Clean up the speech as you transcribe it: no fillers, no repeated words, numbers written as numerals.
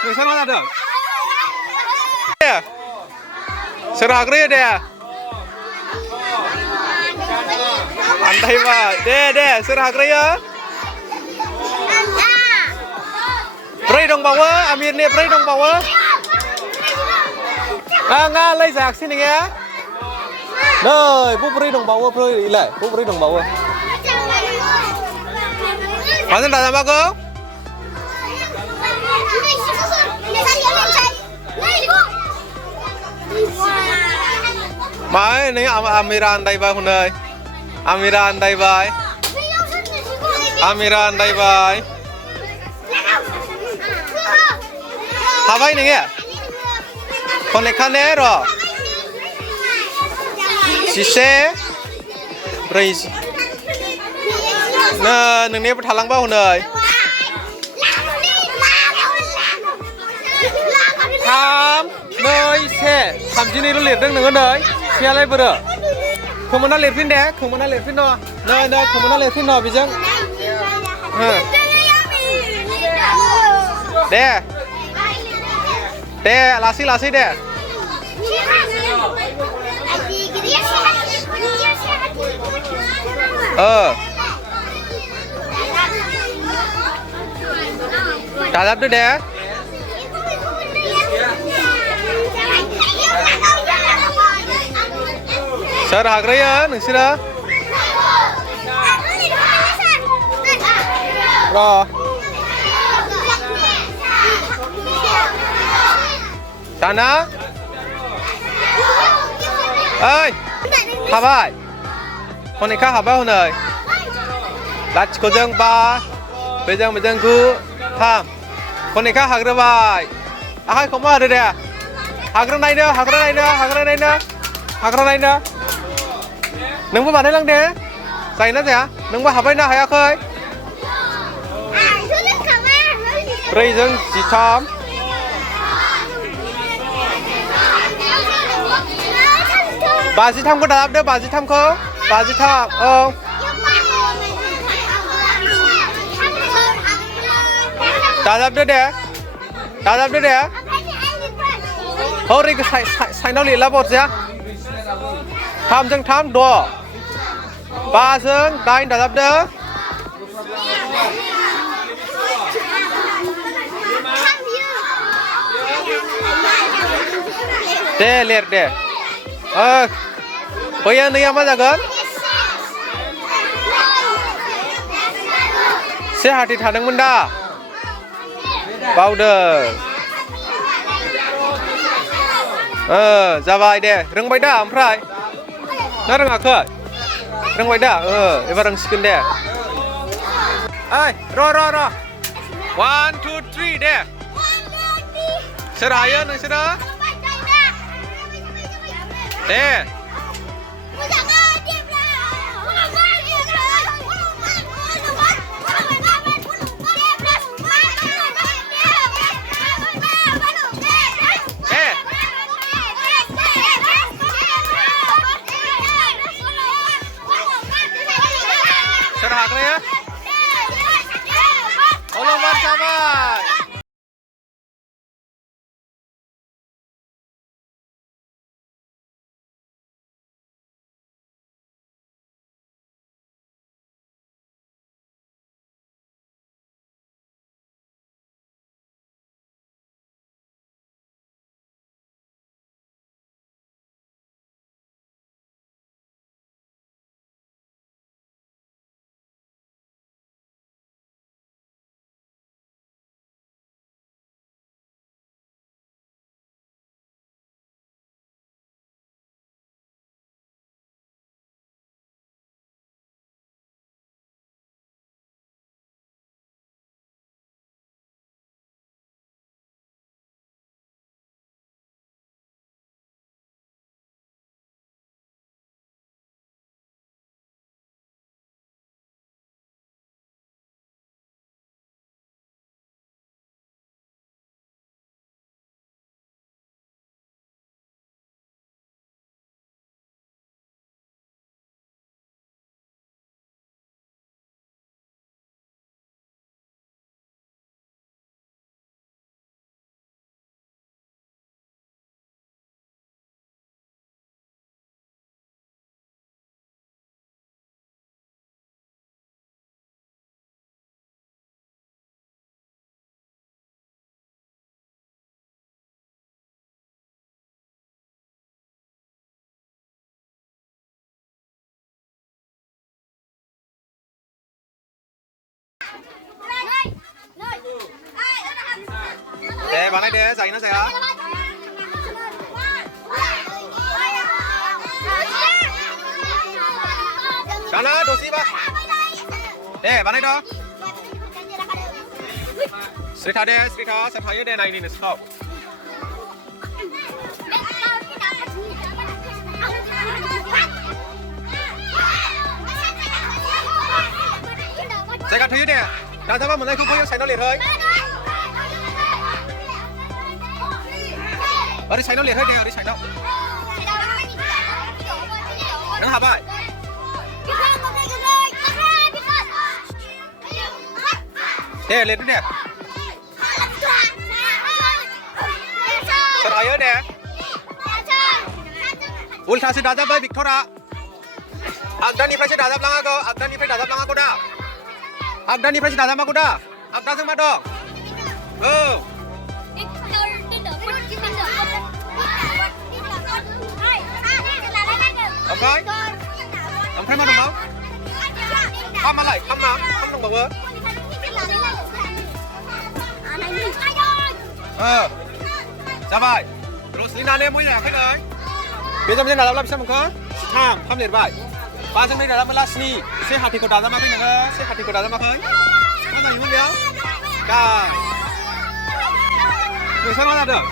Nungsan mana ada? Ya. Seragri deh. Andai mah, deh, seragri ya. Pray dong bawa, Amir nih pray dong bawa. Nggak lagi sak sini ya. Đây, bố pray dong bawa, pray lại, bố pray dong bawa. Mana dah sama kau? Mai này Amira andai bay hôm nay. Amira andai bay. Amira andai bay. Hawaii này nghe. Con này khăn nè rồi. Sise. Reis. Nè, nương này bắt thằng bay hôm nay. Tham nơi xe tham chi này nó liệt đang nương nơi xe lại vừa được không muốn nó liệt phim đẻ không muốn nó liệt phim nọ nơi không muốn nó liệt phim nọ vì chăng đẻ đẻ lá xí đẻ trả đáp được đẻ Seragri ya, nungsira. Rồi. Sana. Ơi. Hả vậy? Con này khác hả bao này? Đặt cô dân ba. Bây giờ cứ tham. Con này khác hả rồi vậy? Ai không có được đấy. Hả cái này nữa, hả cái này nữa, hả cái này nữa. Hả cái này nữa. Nâng với bạn ấy lăng đế dày nó gì nâng với học ấy nào hay khơi rây dưng chỉ thom bà chỉ thăm có đáp đấy bà chỉ thăm không bà chỉ thăm đáp đấy đấy thôi cái sai nó liền là bột gì tham dân tham đồ ba dương đây đã đáp đỡ đê liệt đê bây giờ này mà gần sẽ hạt thịt hạt đằng bunda powder ra vai đê rừng bay đá không phải nó đang ngạc khơi đang quay đá em đang skin đê ai rồi 1, 2, 3 đê seraya neng sera đê serah ya. Halo marhaban. बानाय दे जायोना जाया जाना दसेबा दे बानाय the स्रिथा दे स्रिथा साफायो दे नायनि नोंसोरखौ जायगा थोयो दे दाजाबा मोननायखौ बैयाव साइडआव लिरहै ओरै साइडआव लिरहै दे ओरै साइडआव नों हाबाय दे लिरदो दे सोर हायो दे उल्थासो दाजाबाय भिक्टरा आगदानिफ्रायसो दाजाबलाङागौ आगदानिफ्राय दाजाबलाङागौ दा आगदानिफ्रायसो दाजाबागौ दा आगदाजों मा दं औ ओमफ्राय मा दंबाव खामालाय खाम दंबावो जाबाय रसलिनानो मोजाङाखै नै बेजों दाजाब्ला बेसेबां मोनखो थाम लिरबाय बाजों नै दाजाबोला 7 से हाथिखौ दाजामाखै नोङो से हाथिखौ दाजामाखै मा जायोमोन बेयाव दा नोंसोर मा जादों